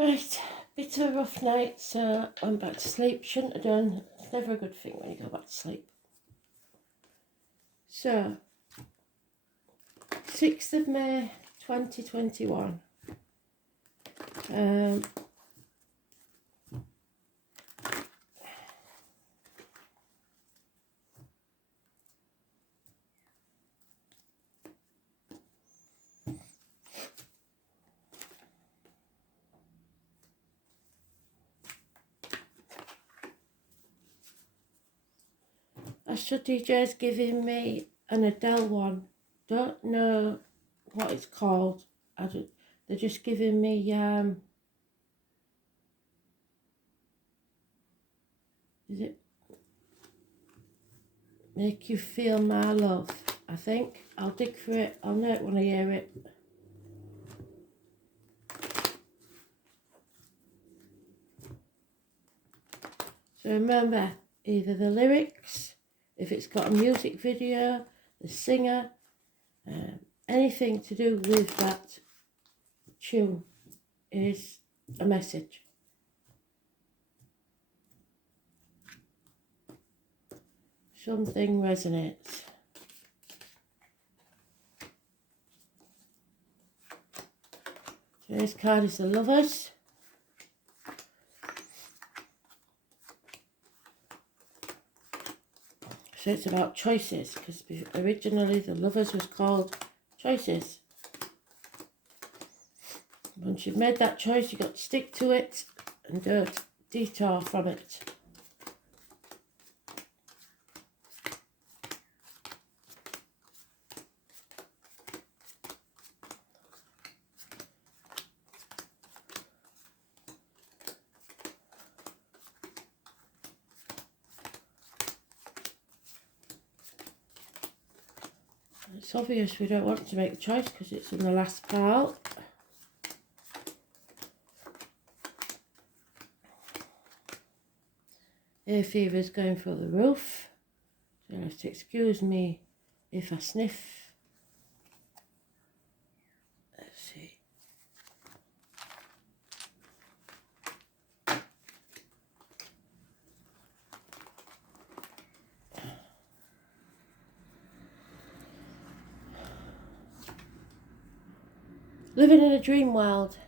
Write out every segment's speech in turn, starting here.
Right, bit of a rough night, so I'm back to sleep. Shouldn't have done. It's never a good thing when you go back to sleep. So, 6th of May 2021. Astro DJ's giving me an Adele one. Don't know what it's called. They're just giving me is it Make You Feel My Love? I think. I'll dig for it. I'll know it when I hear it. So remember, either the lyrics, if it's got a music video, the singer, anything to do with that tune is a message. Something resonates. Today's card is the Lovers. So it's about choices, because originally the Lovers was called Choices. Once you've made that choice, you've got to stick to it and don't detour from it. It's obvious we don't want to make the choice because it's in the last pile. Hay fever's going for the roof. So you'll have to excuse me if I sniff. Let's see. Living in a dream world.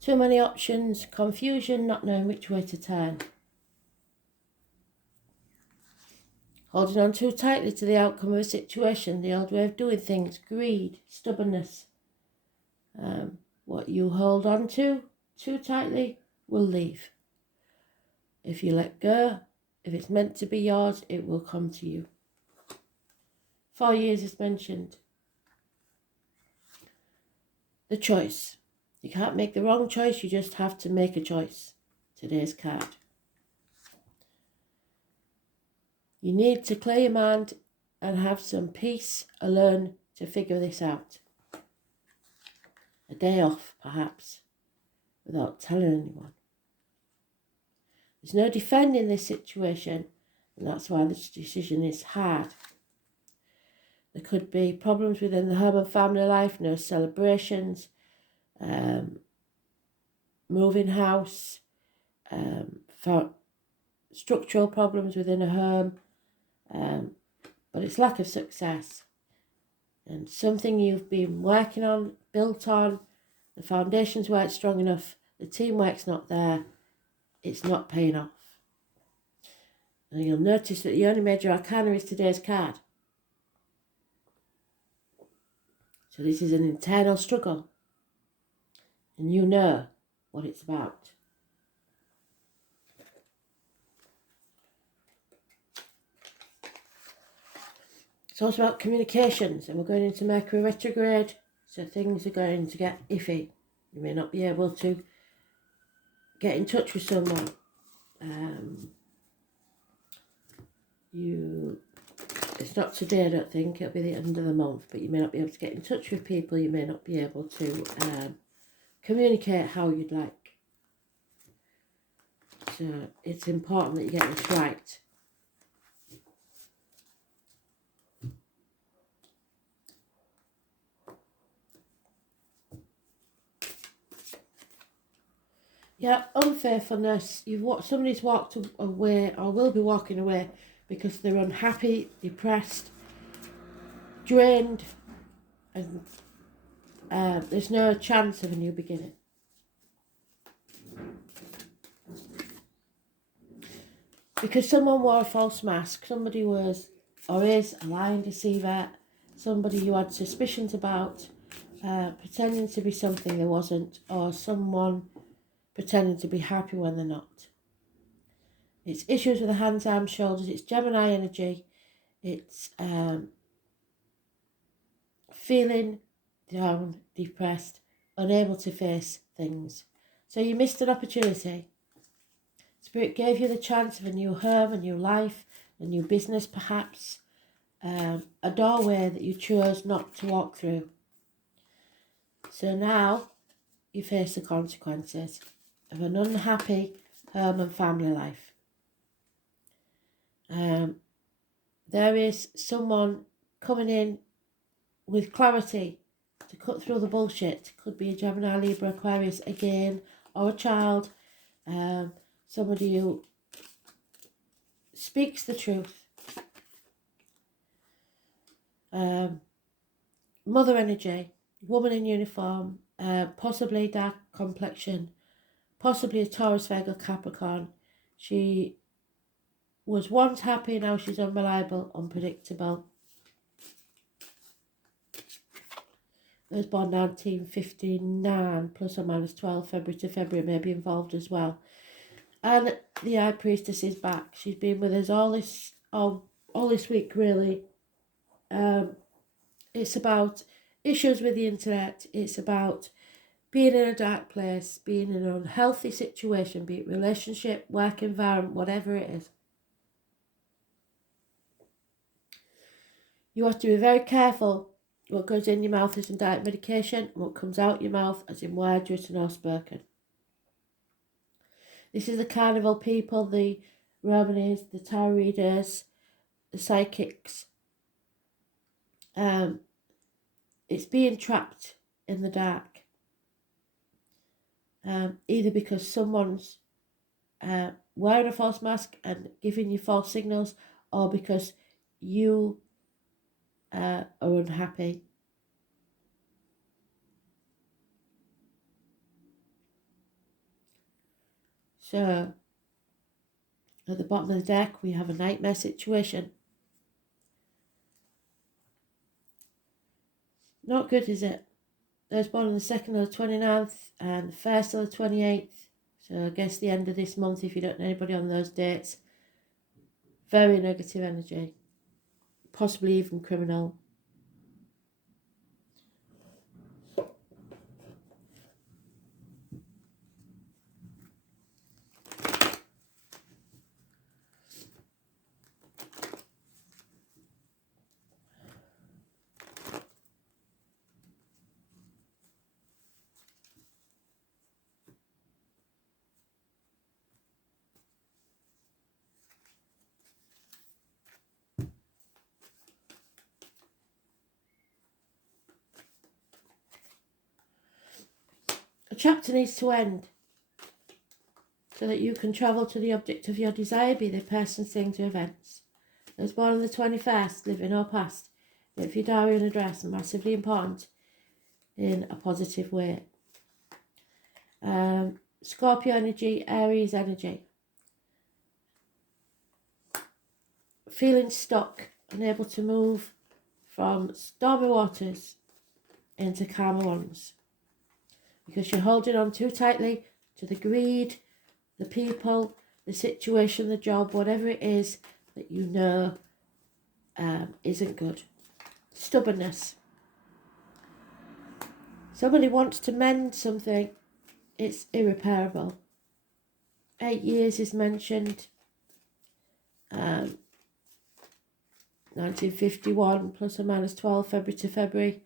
Too many options, confusion, not knowing which way to turn. Holding on too tightly to the outcome of a situation, the old way of doing things, greed, stubbornness. What you hold on to too tightly will leave. If you let go, if it's meant to be yours, it will come to you. 4 years is mentioned. The choice. You can't make the wrong choice, you just have to make a choice. Today's card. You need to clear your mind and have some peace alone to figure this out. A day off, perhaps, without telling anyone. There's no defending this situation, and that's why this decision is hard. There could be problems within the home and family life, no celebrations, moving house, structural problems within a home, but it's lack of success. And something you've been working on, built on, the foundations weren't strong enough, the teamwork's not there, it's not paying off. And you'll notice that the only major arcana is today's card. So this is an internal struggle. And you know what it's about. It's also about communications, and we're going into Mercury retrograde, so things are going to get iffy. You may not be able to get in touch with someone. It's not today, I don't think, it'll be the end of the month, but you may not be able to get in touch with people, you may not be able to communicate how you'd like. So it's important that you get this right. Yeah, unfaithfulness. Somebody's walked away or will be walking away because they're unhappy, depressed, drained, and there's no chance of a new beginning. Because someone wore a false mask, somebody was or is a lying deceiver, somebody you had suspicions about, pretending to be something they wasn't, or someone pretending to be happy when they're not. It's issues with the hands, arms, shoulders, it's Gemini energy, it's feeling down, depressed, unable to face things. So you missed an opportunity. Spirit gave you the chance of a new home, a new life, a new business perhaps, a doorway that you chose not to walk through. So now you face the consequences of an unhappy home and family life. There is someone coming in with clarity to cut through the bullshit. Could be a Gemini, Libra, Aquarius again, or a child, somebody who speaks the truth. Mother energy, woman in uniform, possibly dark complexion, possibly a Taurus, Virgo, Capricorn. She was once happy, now she's unreliable, unpredictable. Was born 1959, plus or minus 12, February to February, may be involved as well. And the High Priestess is back. She's been with us all this week, really. It's about issues with the internet. It's about being in a dark place, being in an unhealthy situation, be it relationship, work environment, whatever it is. You have to be very careful what goes in your mouth as in diet medication, and what comes out your mouth as in words written or spoken. This is the carnival people, the Romanies, the tarot readers, the psychics. It's being trapped in the dark. Either because someone's wearing a false mask and giving you false signals, or because you are unhappy. So, at the bottom of the deck, we have a nightmare situation. Not good, is it? Those born on the 2nd or the 29th and the 1st or the 28th. So I guess the end of this month, if you don't know anybody on those dates. Very negative energy. Possibly even criminal. A chapter needs to end so that you can travel to the object of your desire, be they persons, things, or events. Those born on the 21st, living or past, if your diary and address are massively important in a positive way. Scorpio energy, Aries energy. Feeling stuck, unable to move from stormy waters into calmer ones. Because you're holding on too tightly to the greed, the people, the situation, the job, whatever it is that you know isn't good. Stubbornness. Somebody wants to mend something, it's irreparable. 8 years is mentioned. 1951, plus or minus 12, February to February.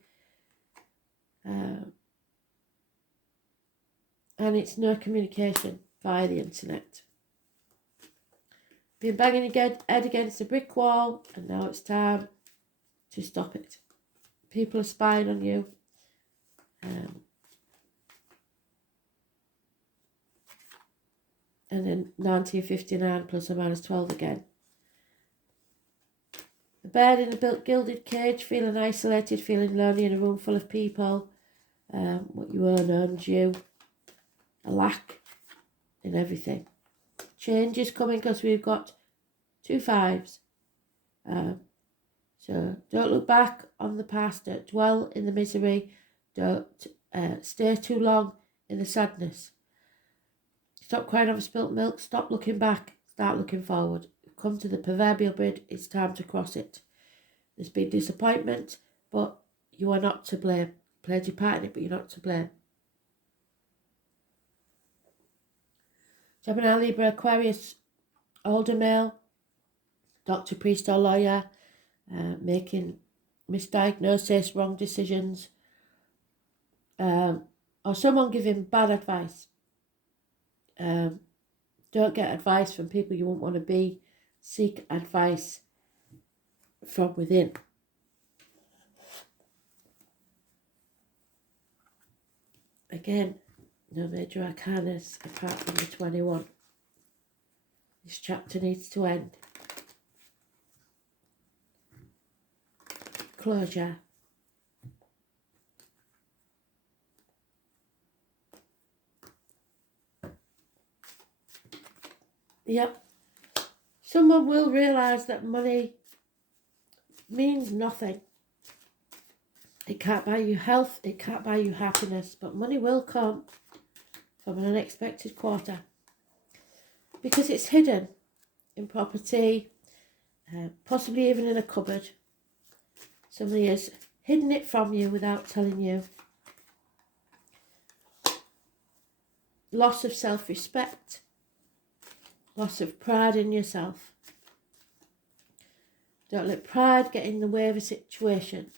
And it's no communication via the internet. Been banging your head against a brick wall, and now it's time to stop it. People are spying on you. and then 1959 plus or minus 12 again. The bird in a gilded cage, feeling isolated, feeling lonely in a room full of people. What you earn earns you. A lack in everything. Change is coming because we've got 2 5s. So don't look back on the past. Don't dwell in the misery. Don't stay too long in the sadness. Stop crying over spilt milk. Stop looking back. Start looking forward. Come to the proverbial bridge. It's time to cross it. There's been disappointment, but you are not to blame. Played your part in it, but you're not to blame. Gemini, Libra, Aquarius, older male, doctor, priest or lawyer, making misdiagnosis, wrong decisions, or someone giving bad advice. Don't get advice from people you won't want to be. Seek advice from within. Again, no major arcanas apart from the 21. This chapter needs to end. Closure. Yep. Someone will realise that money means nothing. It can't buy you health, it can't buy you happiness, but money will come from an unexpected quarter. Because it's hidden in property, possibly even in a cupboard. Somebody has hidden it from you without telling you. Loss of self-respect. Loss of pride in yourself. Don't let pride get in the way of a situation.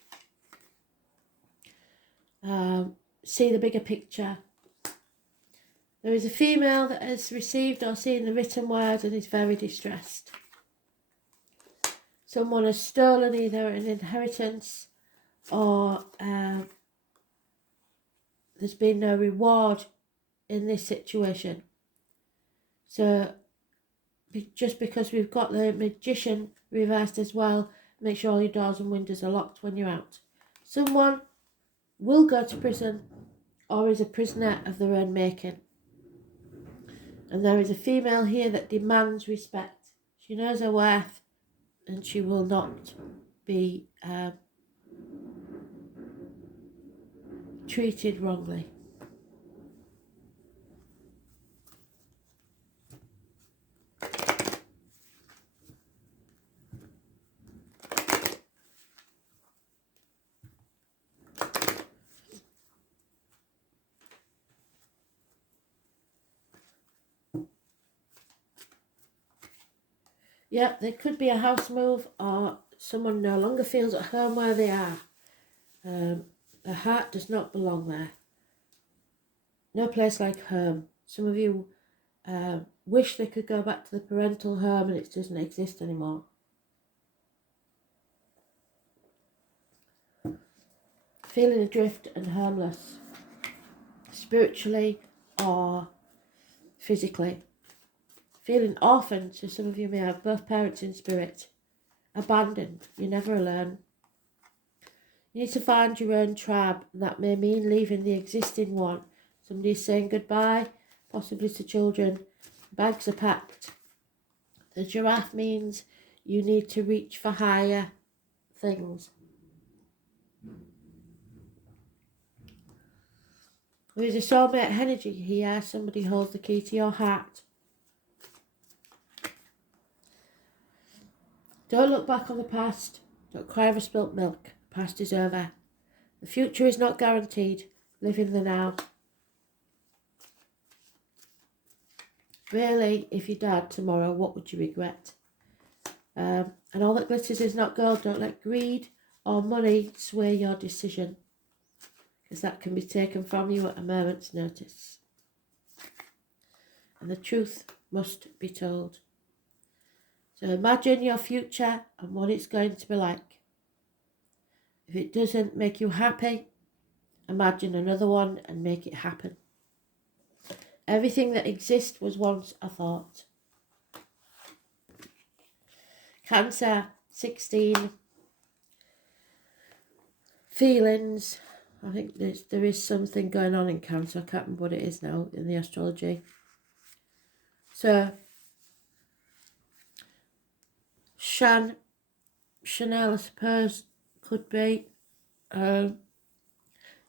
See the bigger picture. There is a female that has received or seen the written word and is very distressed. Someone has stolen either an inheritance or there's been no reward in this situation. So just because we've got the Magician reversed as well, make sure all your doors and windows are locked when you're out. Someone will go to prison or is a prisoner of their own making. And there is a female here that demands respect. She knows her worth and she will not be treated wrongly. Yep, there could be a house move or someone no longer feels at home where they are. Their heart does not belong there. No place like home. Some of you wish they could go back to the parental home and it doesn't exist anymore. Feeling adrift and homeless, spiritually or physically. Feeling orphaned, so some of you may have both parents in spirit. Abandoned, you're never alone. You need to find your own tribe, and that may mean leaving the existing one. Somebody's saying goodbye, possibly to children. Bags are packed. The giraffe means you need to reach for higher things. There's a soulmate energy here. Somebody holds the key to your heart. Don't look back on the past. Don't cry over spilt milk. The past is over. The future is not guaranteed. Live in the now. Really, if you died tomorrow, what would you regret? And all that glitters is not gold. Don't let greed or money sway your decision, because that can be taken from you at a moment's notice. And the truth must be told. So imagine your future and what it's going to be like. If it doesn't make you happy, imagine another one and make it happen. Everything that exists was once a thought. Cancer, 16. Feelings. I think there is something going on in Cancer. I can't remember what it is now in the astrology. So, Chanel, I suppose, could be.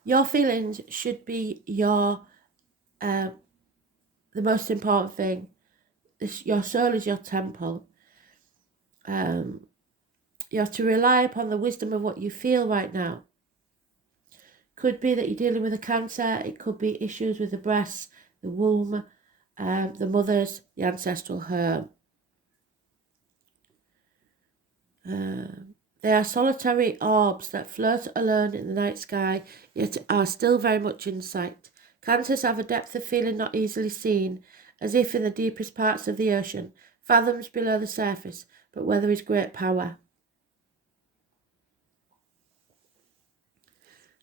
Your feelings should be the most important thing. Your soul is your temple. You have to rely upon the wisdom of what you feel right now. Could be that you're dealing with a cancer. It could be issues with the breasts, the womb, the mothers, the ancestral home. They are solitary orbs that float alone in the night sky, yet are still very much in sight. Cancers have a depth of feeling not easily seen, as if in the deepest parts of the ocean, fathoms below the surface, but where there is great power.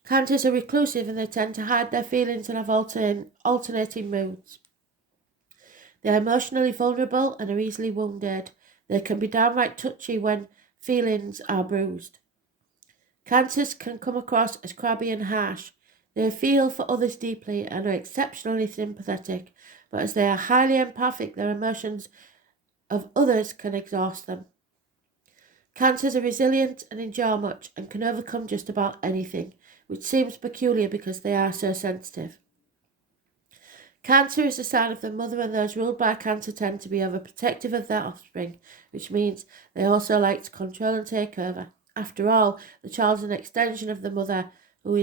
Cancers are reclusive and they tend to hide their feelings and have alternating moods. They are emotionally vulnerable and are easily wounded. They can be downright touchy when feelings are bruised. Cancers can come across as crabby and harsh. They feel for others deeply and are exceptionally sympathetic, but as they are highly empathic, their emotions of others can exhaust them. Cancers are resilient and endure much and can overcome just about anything, which seems peculiar because they are so sensitive. Cancer is a sign of the mother, and those ruled by cancer tend to be overprotective of their offspring, which means they also like to control and take over. After all, the child is an extension of the mother, who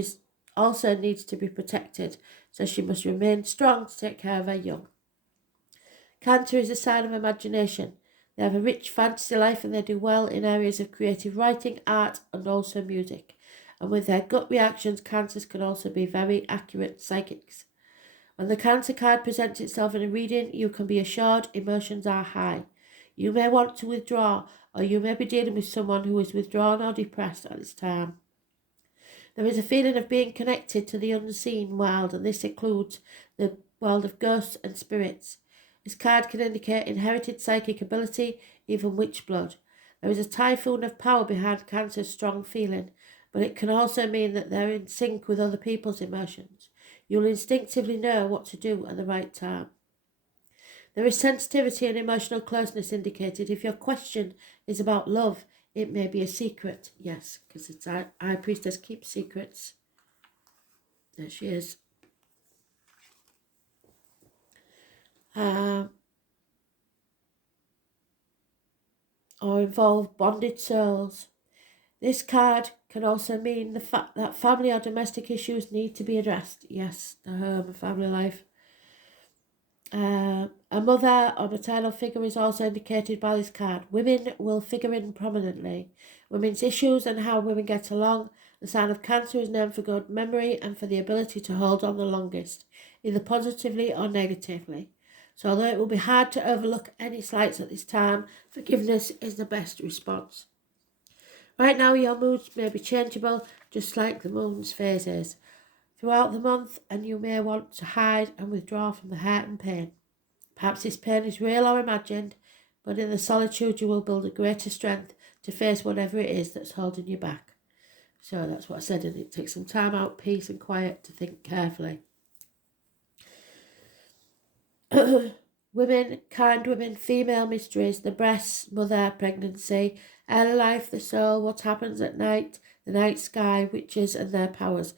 also needs to be protected, so she must remain strong to take care of her young. Cancer is a sign of imagination. They have a rich fantasy life and they do well in areas of creative writing, art, and also music. And with their gut reactions, cancers can also be very accurate psychics. When the Cancer card presents itself in a reading, you can be assured emotions are high. You may want to withdraw, or you may be dealing with someone who is withdrawn or depressed at this time. There is a feeling of being connected to the unseen world, and this includes the world of ghosts and spirits. This card can indicate inherited psychic ability, even witch blood. There is a typhoon of power behind Cancer's strong feeling, but it can also mean that they're in sync with other people's emotions. You'll instinctively know what to do at the right time. There is sensitivity and emotional closeness indicated. If your question is about love, it may be a secret. Yes, because it's High Priestess keeps secrets. There she is. Or involve bonded souls. This card can also mean the fact that family or domestic issues need to be addressed. Yes, the home and family life. A mother or maternal figure is also indicated by this card. Women will figure in prominently. Women's issues and how women get along. The sign of Cancer is known for good memory and for the ability to hold on the longest, either positively or negatively. So although it will be hard to overlook any slights at this time, forgiveness is the best response. Right now your moods may be changeable, just like the moon's phases throughout the month, and you may want to hide and withdraw from the hurt and pain. Perhaps this pain is real or imagined, but in the solitude you will build a greater strength to face whatever it is that's holding you back. So that's what I said, and it takes some time out, peace and quiet to think carefully. Women, kind women, female mysteries, the breasts, mother, pregnancy, early life, the soul, what happens at night, the night sky, witches and their powers,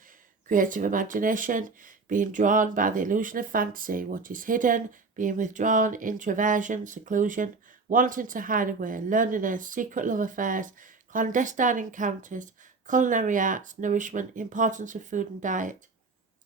creative imagination, being drawn by the illusion of fantasy, what is hidden, being withdrawn, introversion, seclusion, wanting to hide away, loneliness, secret love affairs, clandestine encounters, culinary arts, nourishment, importance of food and diet,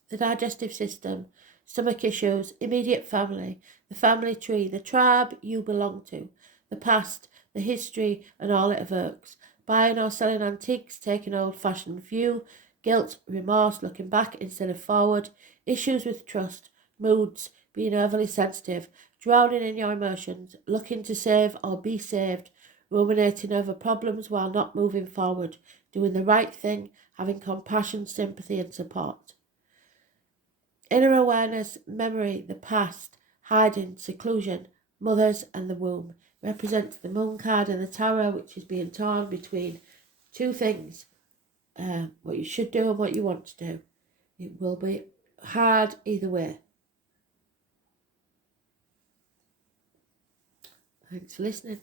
the digestive system, stomach issues, immediate family, the family tree, the tribe you belong to, the past, the history and all it evokes, buying or selling antiques, taking an old-fashioned view, guilt, remorse, looking back instead of forward, issues with trust, moods, being overly sensitive, drowning in your emotions, looking to save or be saved, ruminating over problems while not moving forward, doing the right thing, having compassion, sympathy and support. Inner awareness, memory, the past, hiding, seclusion, mothers and the womb. Represents the moon card and the tarot, which is being torn between two things. What you should do and what you want to do. It will be hard either way. Thanks for listening.